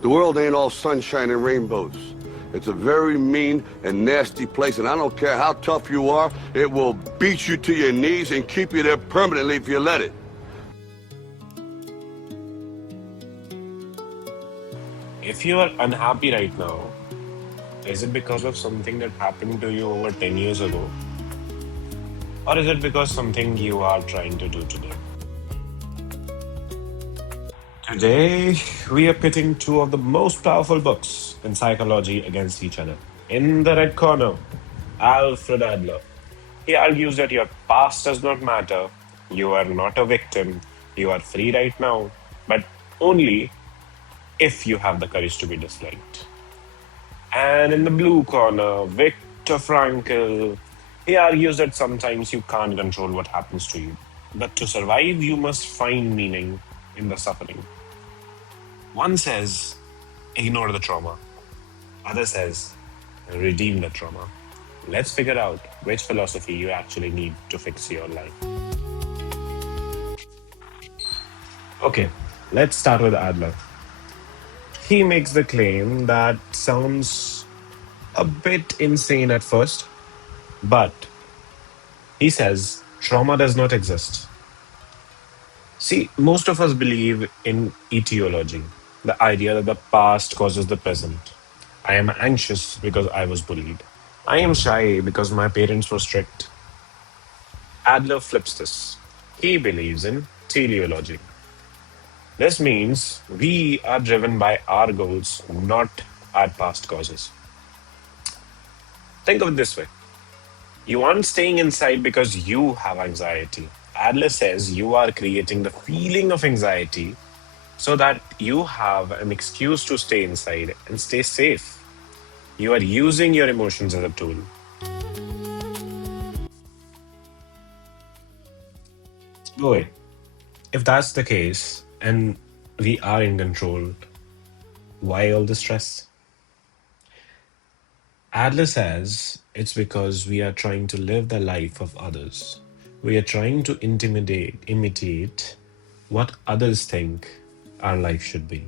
The world ain't all sunshine and rainbows. It's a very mean and nasty place, and I don't care how tough you are, it will beat you to your knees and keep you there permanently if you let it. If you are unhappy right now, is it because of something that happened to you over 10 years ago? Or is it because something you are trying to do today? Today, we are pitting two of the most powerful books in psychology against each other. In the red corner, Alfred Adler. He argues that your past does not matter. You are not a victim. You are free right now, but only if you have the courage to be disliked. And in the blue corner, Viktor Frankl. He argues that sometimes you can't control what happens to you, but to survive, you must find meaning in the suffering. One says, ignore the trauma. Other says, redeem the trauma. Let's figure out which philosophy you actually need to fix your life. Okay, let's start with Adler. He makes the claim that sounds a bit insane at first, but he says trauma does not exist. See, most of us believe in etiology, the idea that the past causes the present. I am anxious because I was bullied. I am shy because my parents were strict. Adler flips this. He believes in teleology. This means we are driven by our goals, not our past causes. Think of it this way: you aren't staying inside because you have anxiety. Adler says you are creating the feeling of anxiety so that you have an excuse to stay inside and stay safe. You are using your emotions as a tool. Boy, if that's the case and we are in control, why all the stress? Adler says it's because we are trying to live the life of others. We are trying to imitate what others think our life should be.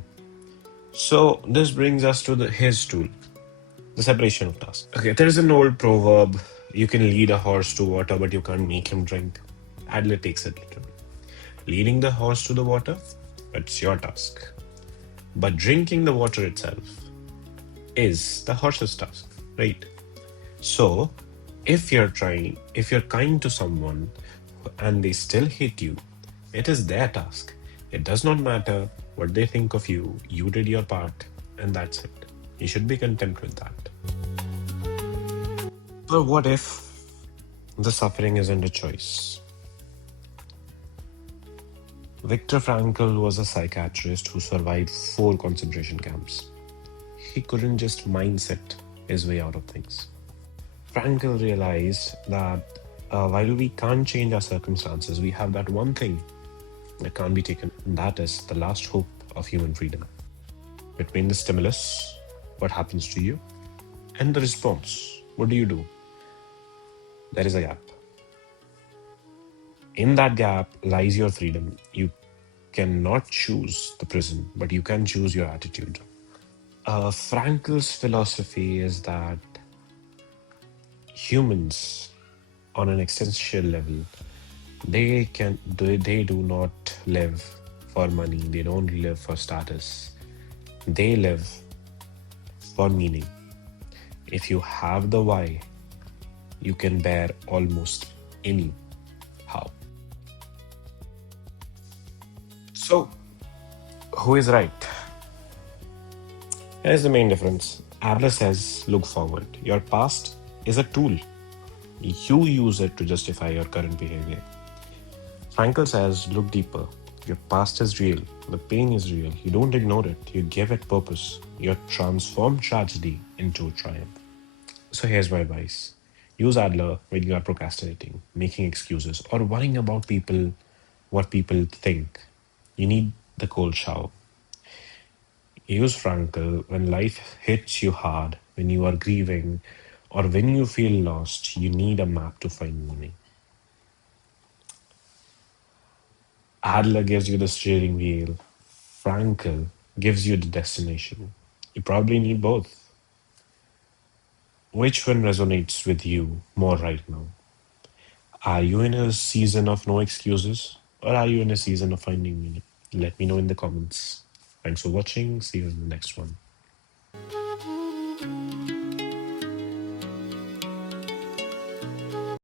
So this brings us to his tool, the separation of tasks. Okay, there is an old proverb: you can lead a horse to water, but you can't make him drink. Adler takes it literally. Leading the horse to the water, it's your task. But drinking the water itself is the horse's task, right? So, if you're kind to someone and they still hate you, it is their task. It does not matter what they think of you. You did your part, and that's it. You should be content with that. But what if the suffering isn't a choice? Viktor Frankl was a psychiatrist who survived 4 concentration camps. He couldn't just mindset his way out of things. Frankl realized that while we can't change our circumstances, we have that one thing that can't be taken, and that is the last hope of human freedom. Between the stimulus, what happens to you, and the response, what do you do? There is a gap. In that gap lies your freedom. You cannot choose the prison, but you can choose your attitude. Frankel's philosophy is that humans, on an existential level, they do not live for money. They don't live for status. They live for meaning. If you have the why, you can bear almost any how. So, who is right? Here's the main difference. Adler says, look forward. Your past is a tool. You use it to justify your current behavior. Frankl says, look deeper. Your past is real. The pain is real. You don't ignore it. You give it purpose. You transform tragedy into triumph. So here's my advice. Use Adler when you are procrastinating, making excuses, or worrying about what people think. You need the cold shower. Use Frankl when life hits you hard, when you are grieving, or when you feel lost. You need a map to find meaning. Adler gives you the steering wheel. Frankl gives you the destination. You probably need both. Which one resonates with you more right now? Are you in a season of no excuses or are you in a season of finding meaning? Let me know in the comments. Thanks for watching. See you in the next one.